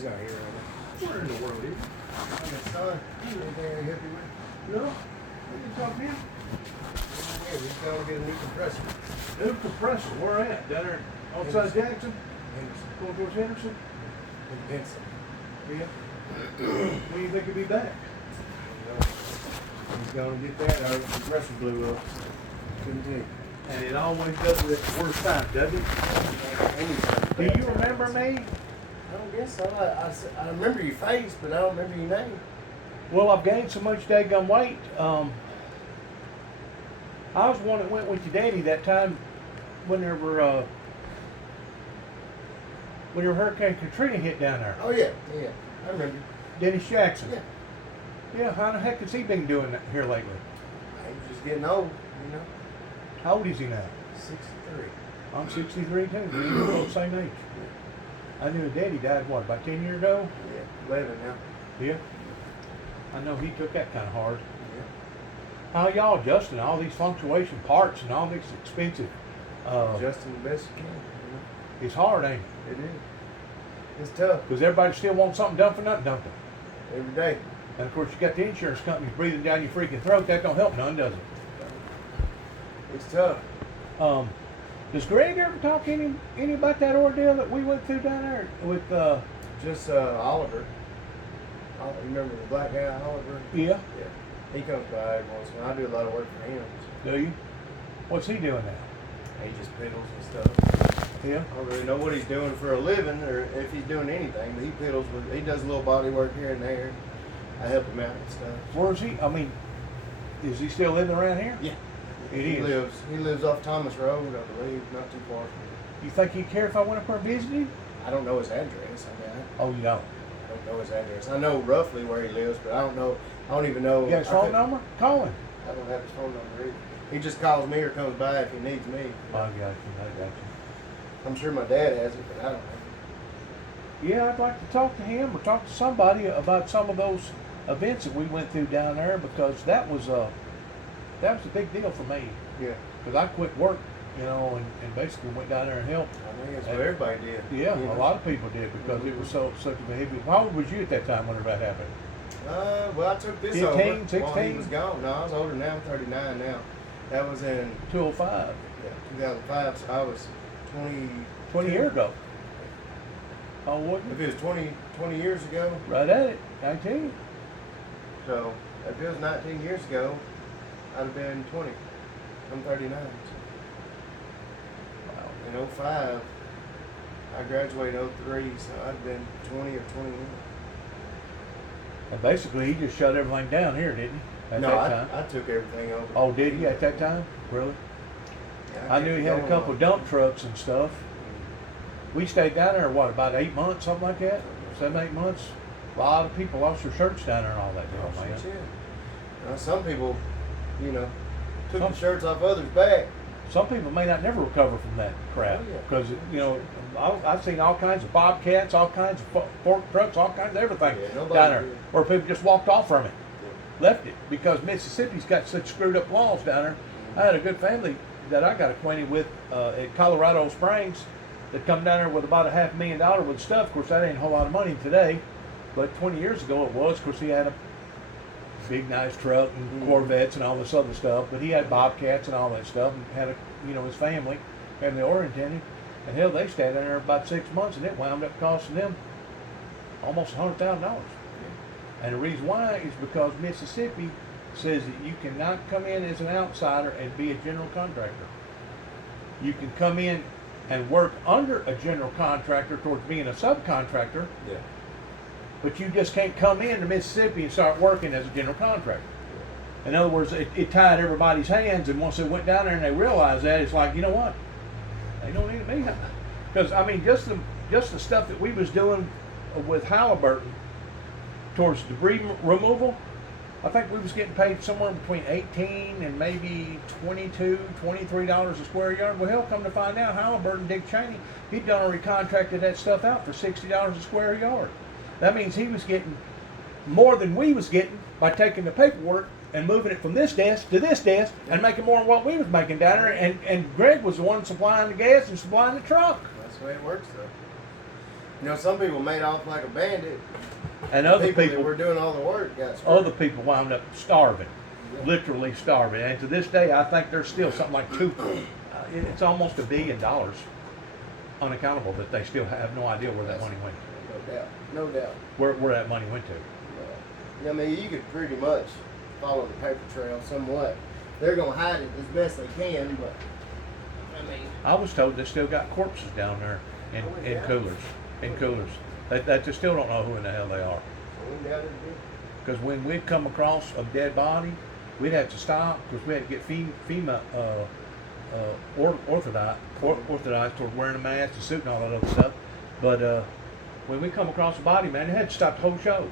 he's not here right Where in the world is he? now. My son, anything I help you with? No. What are you talking to him? Yeah, he's going to get a new compressor. New compressor. Where at? Down there outside Jackson? Henderson. Going towards Henderson? In Benson. Yeah. When do you think he'll be back? He's going to get that. Our compressor blew up. Couldn't tell you. And it always does it at the worst time, doesn't it? Do you remember me? I don't guess so. I remember your face, but I don't remember your name. Well, I've gained so much daggum weight. I was the one that went with your daddy that time whenever Hurricane Katrina hit down there. Oh, yeah. Yeah. I remember. Dennis Jackson. Yeah. Yeah, how the heck has he been doing here lately? He was just getting old, you know. How old is he now? 63. I'm 63 too. We're both the same age. I knew his daddy died, what, about 10 years ago? Yeah, 11 now. Yeah. I know he took that kind of hard. Yeah. How y'all adjusting all these fluctuation parts and all these expensive? Adjusting the best you can, you know. It's hard, ain't It is. It's tough. Because everybody still wants something done for nothing, don't they? Every day. And of course, you got the insurance companies breathing down your freaking throat. That don't help none, does it? It's tough. Does Greg ever talk any about that ordeal that we went through down there with? Just Oliver. You remember the black guy, Oliver? Yeah. Yeah. He comes by every once in a while. I do a lot of work for him. Do you? What's he doing now? He just piddles and stuff. Yeah. I don't really know what he's doing for a living or if he's doing anything, but he piddles with. He does a little body work here and there. I help him out and stuff. Where is he? I mean, is he still living around here? Yeah. He is. He lives off Thomas Road, I believe, not too far from here. You think he'd care if I went up there and visited him? I don't know his address. I mean, Oh, you don't? I don't know his address. I know roughly where he lives, but I don't know. I don't even know. You got his phone number? Call him. I don't have his phone number either. He just calls me or comes by if he needs me. I got you. I'm sure my dad has it, but I don't know. Yeah, I'd like to talk to him or talk to somebody about some of those events that we went through down there because that was a big deal for me. Yeah. Because I quit work, and basically went down there and helped. I think that's what everybody did. Yeah, a lot of people did because it was such a heavy. How old was you at that time when that happened? Well, I took this 15, over 16? while he was gone. No, I was older now. I'm 39 now. That was in 2005. Yeah, 2005. So I was 20 years ago. How old was If you? it was 20 years ago. Right at it, 19. So if it was 19 years ago, I'd have been 20. I'm 39. Wow. In 05, I graduated 03, so I'd have been 20 or 21. And basically, he just shut everything down here, didn't he? At No, that time. I took everything over. Oh, did he at that time? Really? Yeah, I knew he had a couple dump trucks and stuff. We stayed down there, what, about 8 months, something like that? 7, 8 months? A lot of people lost their shirts down there and all that deal, Oh, man. shit, yeah. Some people, took Some- the shirts off others' back. Some people may not never recover from that crap Oh, yeah. because I've seen all kinds of bobcats, all kinds of fork trucks, all kinds of everything Yeah, nobody down there, did. where people just walked off from it, left it because Mississippi's got such screwed up laws down there. I had a good family that I got acquainted with at Colorado Springs that come down there with about $500,000 with stuff. Of course, that ain't a whole lot of money today, but 20 years ago it was. Of course, he had a big nice truck and Corvettes and all this other stuff, but he had bobcats and all that stuff and had his family oriented, and hell, they stayed in there about 6 months and it wound up costing them almost $100,000. And the reason why is because Mississippi says that you cannot come in as an outsider and be a general contractor. You can come in and work under a general contractor towards being a subcontractor, Yeah. but you just can't come into Mississippi and start working as a general contractor. In other words, it tied everybody's hands, and once they went down there and they realized that, it's like, you know what? They don't need me. Because, I mean, just the stuff that we was doing with Halliburton towards debris removal, I think we was getting paid somewhere between $18 and maybe $22, $23 a square yard. Well, hell, come to find out, Halliburton, Dick Cheney, he'd done already contracted that stuff out for $60 a square yard. That means he was getting more than we was getting by taking the paperwork and moving it from this desk to this desk and making more than what we was making down there. And Greg was the one supplying the gas and supplying the truck. That's the way it works, though. You know, some people made off like a bandit. And other People people that were doing all the work got screwed. other people wound up starving, Yeah. literally starving. And to this day, I think there's still something like it's almost $1 billion unaccountable that they still have no idea where that money went. No doubt. No doubt. Where that money went to. I mean, you could pretty much follow the paper trail somewhat. They're going to hide it as best they can, but I mean, I was told they still got corpses down there in yeah. coolers. In coolers. They still don't know who in the hell they are. we got it. Because when we'd come across a dead body, we'd have to stop because we had to get FEMA orthodized toward wearing a mask, a suit, and all that other stuff. But when we come across a body, man, they had to stop the whole show.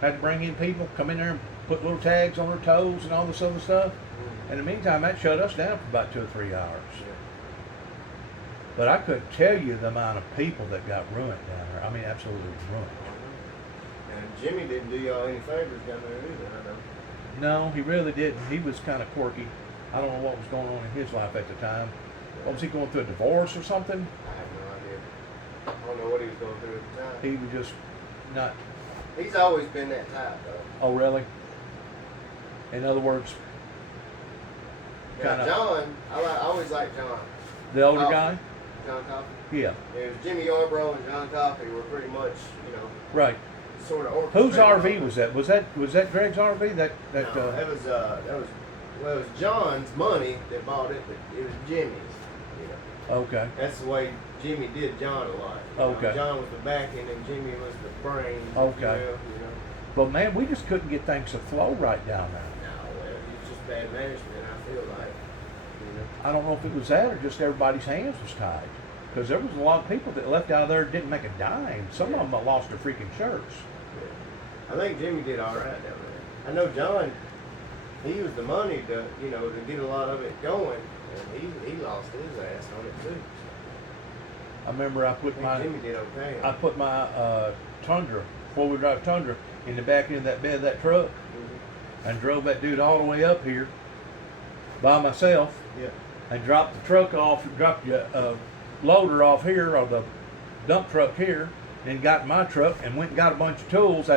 Had to bring in people, come in there and put little tags on their toes and all this other stuff. In the meantime, that shut us down for about 2 or 3 hours. But I couldn't tell you the amount of people that got ruined down there. I mean, absolutely ruined. And Jimmy didn't do y'all any favors down there either, I know. No, he really didn't. He was kind of quirky. I don't know what was going on in his life at the time. What was he going through, a divorce or something? I have no idea. I don't know what he was going through at the time. He was just not. He's always been that type, though. Oh, really? In other words, Now, kinda- John, I always liked John. the older Coffey. guy? John Coffey. Yeah, It was Jimmy Yarbrough and John Coffey were pretty much, right. sort of orchestrated. Whose RV was that? Was that Greg's RV? That No, that was it was John's money that bought it, but it was Jimmy's. okay. That's the way Jimmy did John a lot. Okay. John was the backing and Jimmy was the brains. Okay. But man, we just couldn't get things to flow right down there. No, it's just bad management. I feel like. I don't know if it was that or just everybody's hands was tied. Because there was a lot of people that left out there didn't make a dime. Some of them lost their freaking shirts. Yeah. I think Jimmy did all right down there. I know John. He used the money to get a lot of it going, and he lost his ass on it too. I remember I put Jimmy did okay. my Tundra, 4-wheel drive Tundra, in the back end of that bed of that truck, and drove that dude all the way up here by myself. Yeah. And dropped the truck off, dropped the loader off here, or the dump truck here, then got in my truck and went and got a bunch of tools.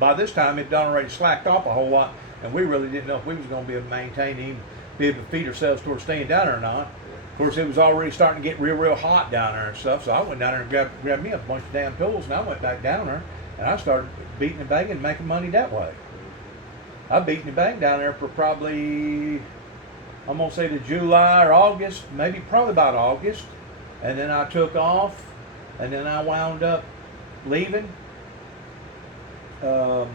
By this time, it done already slacked off a whole lot, and we really didn't know if we was going to be able to maintain him, be able to feed ourselves towards staying down there or not. Of course, it was already starting to get real hot down there and stuff, so I went down there and grabbed me a bunch of damn tools, and I went back down there, and I started beating and banging and making money that way. I beat and banged down there for probably, I'm going to say the July or August, probably about August. And then I took off, and then I wound up leaving from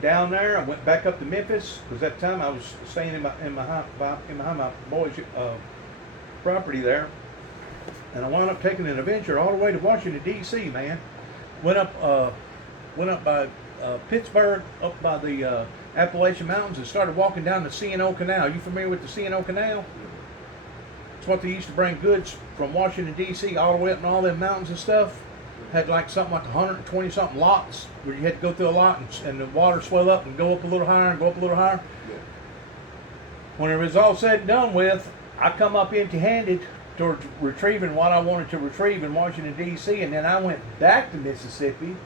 down there. I went back up to Memphis, because at the time I was staying in my boys' property there. And I wound up taking an adventure all the way to Washington, D.C., man. Went up by Pittsburgh, up by the Appalachian Mountains, and started walking down the C&O Canal. You familiar with the C&O Canal? It's what they used to bring goods from Washington, D.C. all the way up in all them mountains and stuff. Had like something like 120 something lots where you had to go through a lot, and the water swell up and go up a little higher and go up a little higher. Yeah. When it was all said and done with, I come up empty-handed towards retrieving what I wanted to retrieve in Washington, D.C., and then I went back to Mississippi,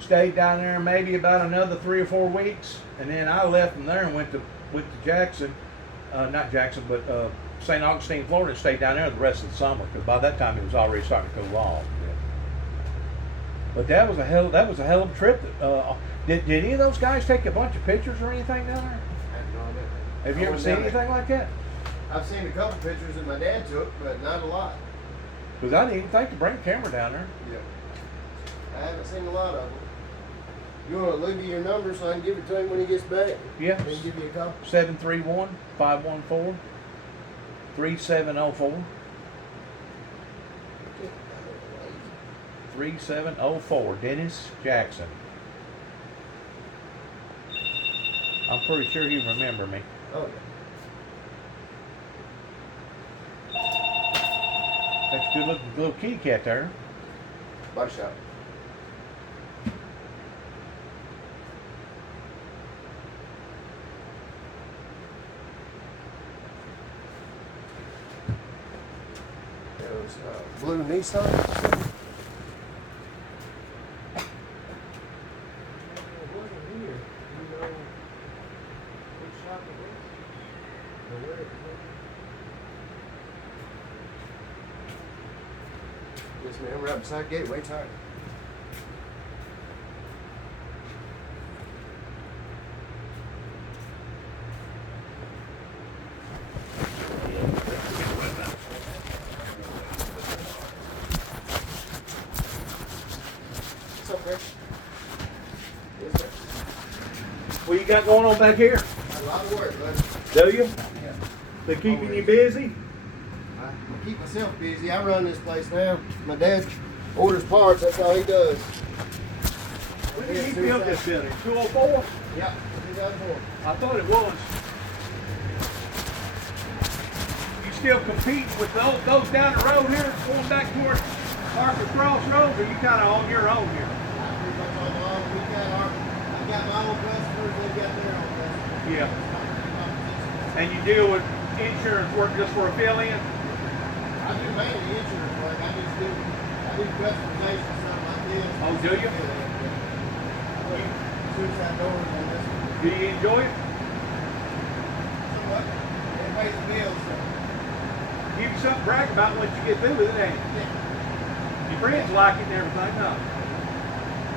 stayed down there maybe about another 3 or 4 weeks, and then I left from there and went to Jackson, not Jackson, but St. Augustine, Florida, and stayed down there the rest of the summer, because by that time it was already starting to cool off. Yeah. But that was a hell of a trip. Did any of those guys take a bunch of pictures or anything down there? I had no idea. Have you ever seen anything like that? I've seen a couple pictures that my dad took, but not a lot. Because I didn't even think to bring a camera down there. Yeah. I haven't seen a lot of them. You want to leave me your number so I can give it to him when he gets back? Yeah. Then give you a call. 731-514-3704. Okay. 3704, Dennis Jackson. I'm pretty sure you remember me. Oh, yeah. That's a good looking little kitty cat there. Body shop. It was blue Nissan. Yes, ma'am. Right beside Gateway Tire. What's up, Chris? Yes, sir. What you got going on back here? A lot of work, bud. Do you? Yeah. They keeping you busy? I keep myself busy. I run this place now. My dad orders parts. That's all he does. When did he build this building? 204? Yeah, 2004. I thought it was. You still competing with those down the road here, going back towards Arthur Crossroads, or you kind of on your own here? I'm pretty much on my own. I've got my own customers. They've got their own customers. Yeah. And you deal with insurance work just for a fill-in? I do mainly insurance work. I do customization, something like this. Oh, do you? Suicide doors on this one. Do you enjoy it? Somewhat. It pays the bills, so. Give you something to brag about once you get through with it, ain't it? Yeah. Your friends like it and everything, no?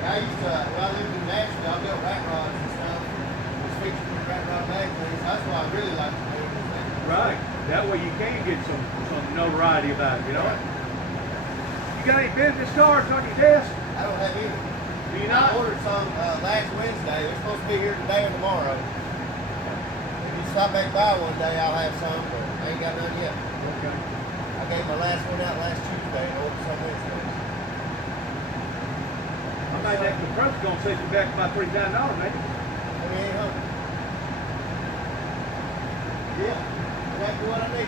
I used to, when I lived in Nashville, I built rat rods and stuff. Was fixing the rat rod bag things. That's what I really like to do. Right. That way you can get some notoriety about it, you know? You got any business cards on your desk? I don't have any. Do you I not? ordered some last Wednesday. They're supposed to be here today or tomorrow. If you stop back by one day, I'll have some, but I ain't got none yet. Okay. I gave my last one out last Tuesday and ordered some Wednesday. I might have the truck's gonna set you back about $39, maybe. 2,800. Yeah, exactly what I need.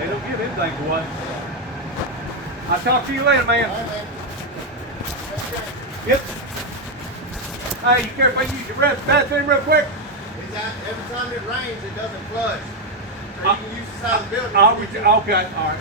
They don't give anything for one. Yeah. I'll talk to you later, man. All right, man. Take care. Yep. Hey, you care if I use your bathroom real quick? Every time it rains, it doesn't flush. So you can use the side of the building. Okay, all right.